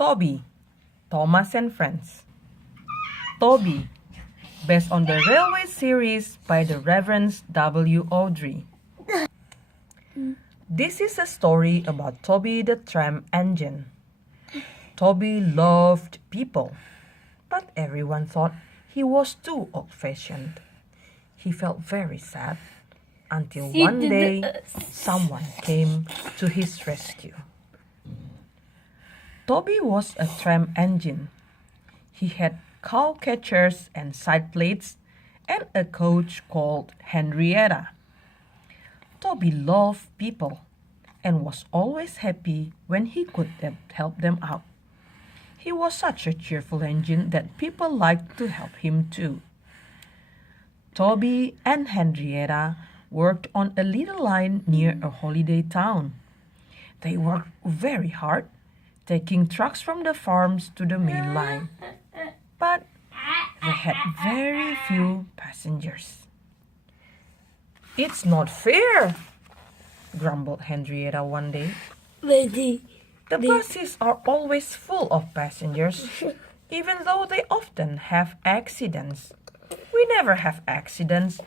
Toby, Thomas and Friends. Toby, based on the railway series by the Reverend W. Awdry. This is a story about Toby the tram engine. Toby loved people, but everyone thought he was too old-fashioned. He felt very sad until one day someone came to his rescue. Toby was a tram engine. He had cow catchers and side plates and a coach called Henrietta. Toby loved people and was always happy when he could help them out. He was such a cheerful engine that people liked to help him too. Toby and Henrietta worked on a little line near a holiday town. They worked very hard, taking trucks from the farms to the main line. But they had very few passengers. "It's not fair," grumbled Henrietta one day. "The buses are always full of passengers, even though they often have accidents. We never have accidents,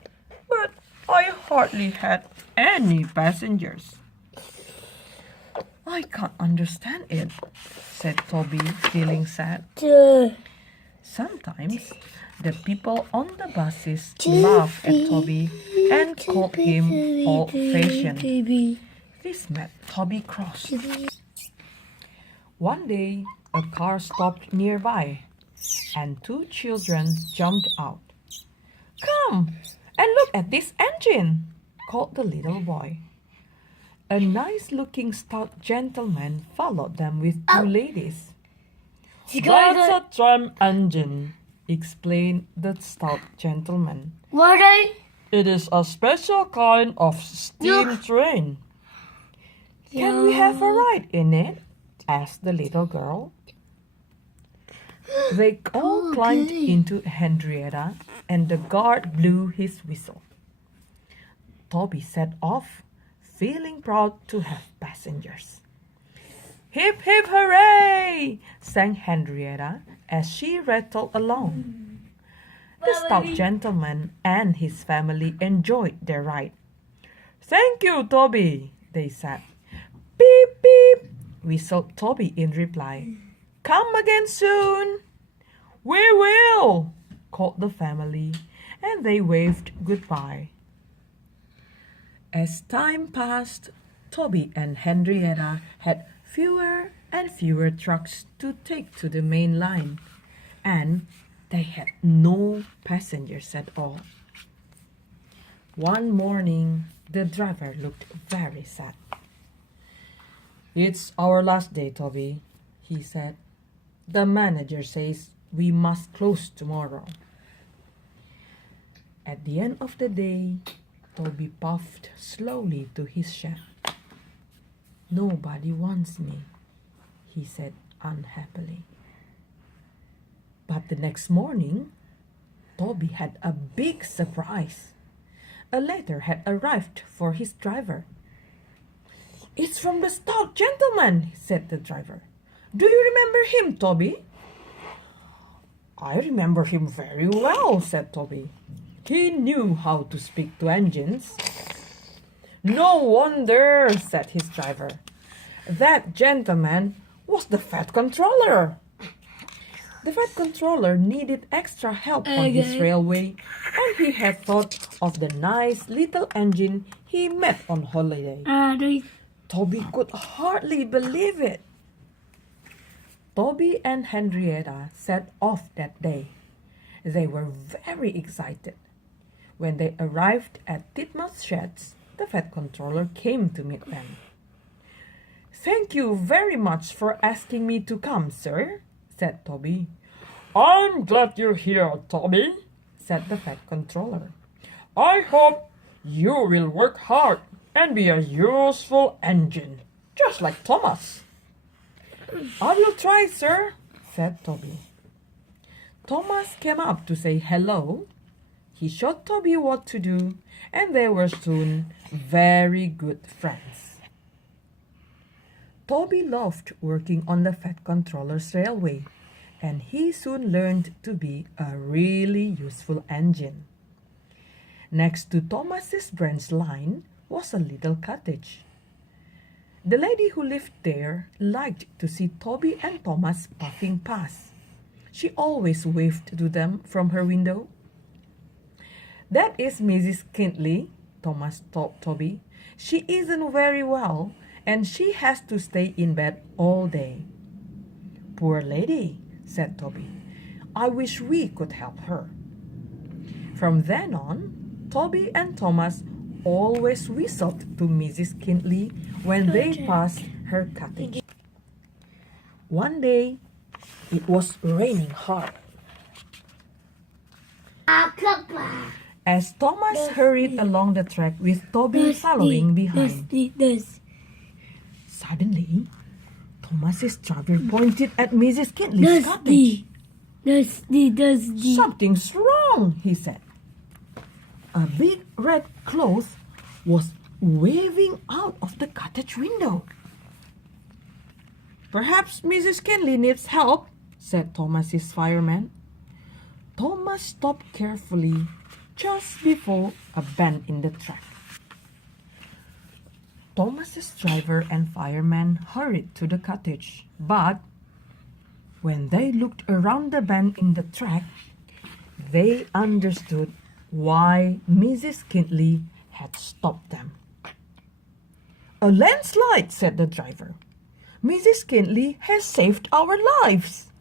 but I hardly had any passengers." "I can't understand it," said Toby, feeling sad. Sometimes the people on the buses laughed at Toby and called him old-fashioned. This made Toby cross. One day, a car stopped nearby, and two children jumped out. "Come and look at this engine," called the little boy. A nice-looking stout gentleman followed them with two ladies. "That's a tram engine," explained the stout gentleman. "It is a special kind of steam train." "Can we have a ride in it?" asked the little girl. They all climbed into Henrietta, and the guard blew his whistle. Toby set off, feeling proud to have passengers. "Hip, hip, hooray!" sang Henrietta as she rattled along. The stout gentleman and his family enjoyed their ride. "Thank you, Toby," they said. "Beep, beep," whistled Toby in reply. "Come again soon." "We will," called the family, and they waved goodbye. As time passed, Toby and Henrietta had fewer and fewer trucks to take to the main line, and they had no passengers at all. One morning, the driver looked very sad. "It's our last day, Toby," he said. "The manager says we must close tomorrow." At the end of the day, Toby puffed slowly to his shed. "Nobody wants me," he said unhappily. But the next morning, Toby had a big surprise. A letter had arrived for his driver. "It's from the stout gentleman," said the driver. "Do you remember him, Toby?" "I remember him very well," said Toby. "He knew how to speak to engines." "No wonder," said his driver. "That gentleman was the Fat Controller." The Fat Controller needed extra help on his railway, and he had thought of the nice little engine he met on holiday. Toby could hardly believe it. Toby and Henrietta set off that day. They were very excited. When they arrived at Titmouse Sheds, the Fat Controller came to meet them. "Thank you very much for asking me to come, sir," said Toby. "I'm glad you're here, Toby," said the Fat Controller. "I hope you will work hard and be a useful engine, just like Thomas." "I will try, sir," said Toby. Thomas came up to say hello. He showed Toby what to do, and they were soon very good friends. Toby loved working on the Fat Controller's railway, and he soon learned to be a really useful engine. Next to Thomas's branch line was a little cottage. The lady who lived there liked to see Toby and Thomas puffing past. She always waved to them from her window. "That is Mrs. Kindley," Thomas told Toby. "She isn't very well, and she has to stay in bed all day." "Poor lady," said Toby. "I wish we could help her." From then on, Toby and Thomas always whistled to Mrs. Kindley when they passed her cottage. One day, it was raining hard. As Thomas hurried along the track with Toby following behind, suddenly, Thomas's driver pointed at Mrs. Kindley's cottage. "Something's wrong," he said. A big red cloth was waving out of the cottage window. "Perhaps Mrs. Kindley needs help," said Thomas's fireman. Thomas stopped carefully just before a bend in the track. Thomas's driver and fireman hurried to the cottage, but when they looked around the bend in the track, they understood why Mrs. Kindley had stopped them. "A landslide," said the driver. "Mrs. Kindley has saved our lives."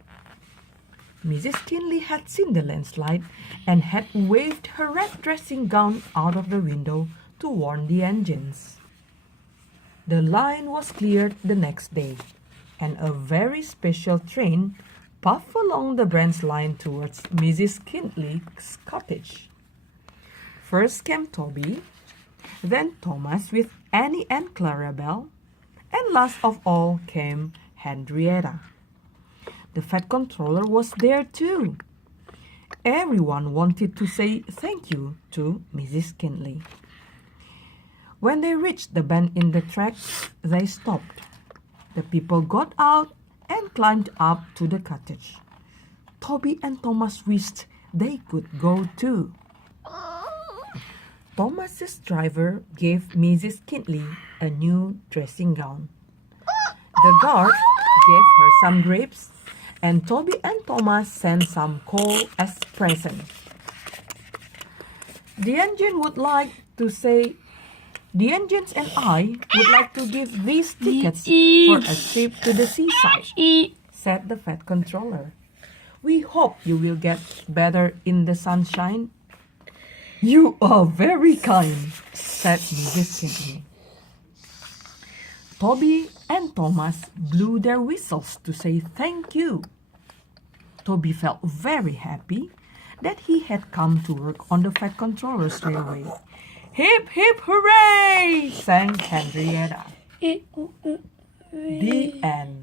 Mrs. Kindley had seen the landslide and had waved her red dressing gown out of the window to warn the engines. The line was cleared the next day, and a very special train puffed along the branch line towards Mrs. Kindley's cottage. First came Toby, then Thomas with Annie and Clarabelle, and last of all came Henrietta. The Fat Controller was there too. Everyone wanted to say thank you to Mrs. Kindley. When they reached the bend in the track, they stopped. The people got out and climbed up to the cottage. Toby and Thomas wished they could go too. Thomas's driver gave Mrs. Kindley a new dressing gown. The guard gave her some grapes, and Toby and Thomas sent some coal as presents. The engines and I would like to give these tickets for a trip to the seaside, said the Fat Controller. "We hope you will get better in the sunshine." "You are very kind," said Mrs. Kindley. Toby and Thomas blew their whistles to say thank you. Toby felt very happy that he had come to work on the Fat Controller's railway. "Hip, hip, hooray!" sang Henrietta. The end.